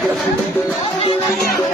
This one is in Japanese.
side side